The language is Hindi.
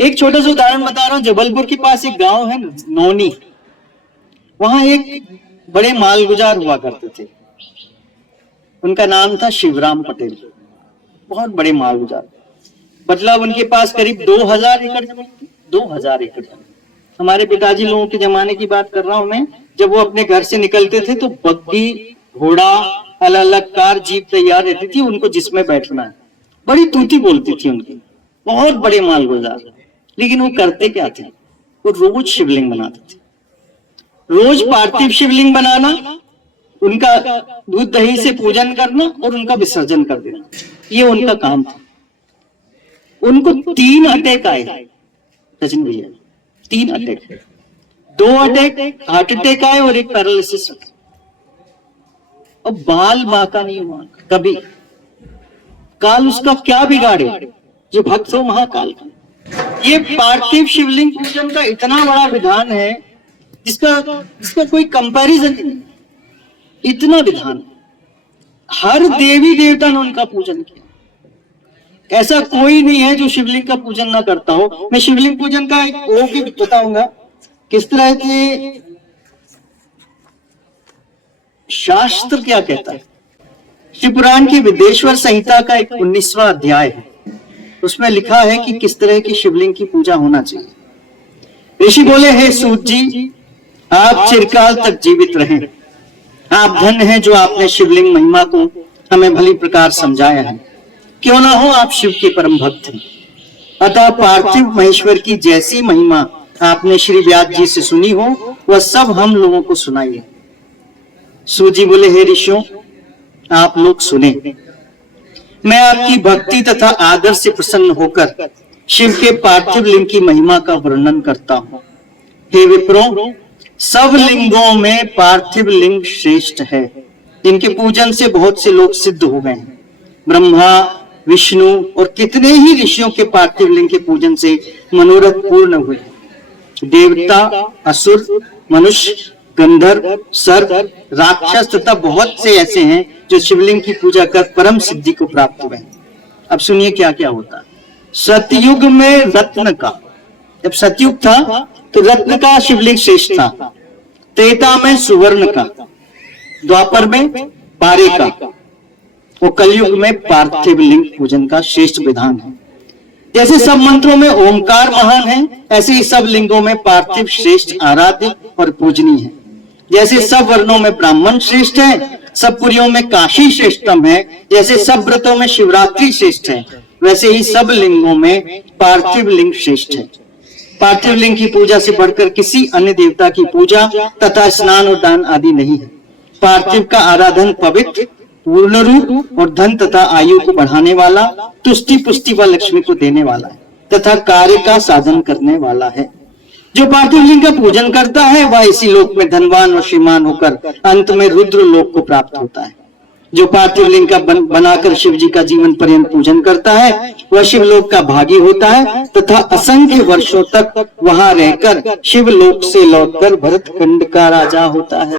एक छोटा सा उदाहरण बता रहा हूं। जबलपुर के पास एक गांव है नौनी, वहां एक बड़े मालगुजार हुआ करते थे। उनका नाम था शिवराम पटेल। बहुत बड़े मालगुजार, मतलब उनके पास करीब 2000 एकड़ जमीन थी। 2000 एकड़। हमारे पिताजी लोगों के जमाने की बात कर रहा हूं मैं, जब वो अपने घर से निकलते थे तो बग्गी, घोड़ा, अलग अलग कार, जीप तैयार रहती थी उनको जिसमें बैठना है। बड़ी तूती बोलती थी उनकी। बहुत बड़े मालगुजार। लेकिन वो करते क्या थे? वो रोज शिवलिंग बनाते थे। रोज पार्थिव शिवलिंग बनाना, उनका दूध दही से पूजन करना और उनका विसर्जन कर देना, ये उनका काम था। उनको 3 अटैक आए सचिन भैया, 3 अटैक। 2 अटैक हार्ट अटैक आए और एक पैरालिसिस। और बाल बांका नहीं हुआ कभी। काल उसका क्या बिगाड़े, जो भक्त हो महाकाल का। ये पार्थिव शिवलिंग पूजन का इतना बड़ा विधान है जिसका कोई कंपैरिजन नहीं। इतना विधान, हर देवी देवता ने उनका पूजन किया। ऐसा कोई नहीं है जो शिवलिंग का पूजन ना करता हो। मैं शिवलिंग पूजन का एक वो भी बताऊंगा किस तरह से शास्त्र क्या कहता है। शिवपुराण की विदेश्वर संहिता का एक 19वां अध्याय है। उसमें लिखा है कि किस तरह की शिवलिंग की पूजा होना चाहिए। ऋषि बोले, हे सूत जी, आप चिरकाल तक जीवित रहें। आप धन्य हैं जो आपने शिवलिंग महिमा को हमें भली प्रकार समझाया है। क्यों ना हो, आप शिव के परम भक्त हैं। अतः पार्थिव महेश्वर की जैसी महिमा आपने श्री व्यास जी से सुनी हो, वह सब हम लोगों को सुनाइए। सूत जी बोले, हे ऋषियों, आप लोग सुने। मैं आपकी भक्ति तथा आदर से प्रसन्न होकर शिव के पार्थिव लिंग की महिमा का वर्णन करता हूं। हे विप्रो, सब लिंगों में पार्थिव लिंग श्रेष्ठ है। इनके पूजन से बहुत से लोग सिद्ध हो गए हैं। ब्रह्मा, विष्णु और कितने ही ऋषियों के पार्थिव लिंग के पूजन से मनोरथ पूर्ण हुए। देवता, असुर, मनुष्य, गंधर्व, सर्प, राक्षस तथा बहुत से ऐसे हैं जो शिवलिंग की पूजा कर परम सिद्धि को प्राप्त हुए। अब सुनिए क्या क्या होता। सतयुग में रत्न का, जब सतयुग था तो रत्न का शिवलिंग श्रेष्ठ था। त्रेता में सुवर्ण का, द्वापर में पारे का और कलयुग में पार्थिव लिंग पूजन का श्रेष्ठ विधान है। जैसे सब मंत्रों में ओमकार महान है, ऐसे ही सब लिंगों में पार्थिव श्रेष्ठ, आराध्य और पूजनीय है। जैसे सब वर्णों में ब्राह्मण श्रेष्ठ है, सब पुरियों में काशी श्रेष्ठतम है, जैसे सब व्रतों में शिवरात्रि श्रेष्ठ है, वैसे ही सब लिंगों में पार्थिव लिंग श्रेष्ठ है। पार्थिव लिंग की पूजा से बढ़कर किसी अन्य देवता की पूजा तथा स्नान और दान आदि नहीं है। पार्थिव का आराधन पवित्र, पूर्ण रूप और धन तथा आयु को बढ़ाने वाला, तुष्टि पुष्टि व लक्ष्मी को देने वाला है तथा कार्य का साधन करने वाला है। जो पार्थिव लिंग का पूजन करता है वह इसी लोक में धनवान और श्रीमान होकर अंत में रुद्र लोक को प्राप्त होता है। जो पार्थिव लिंग का बनाकर शिव जी का जीवन पर्यंत पूजन करता है वह शिवलोक का भागी होता है तथा असंख्य वर्षों तक वहां रहकर शिवलोक से लौटकर भरतखंड का राजा होता है।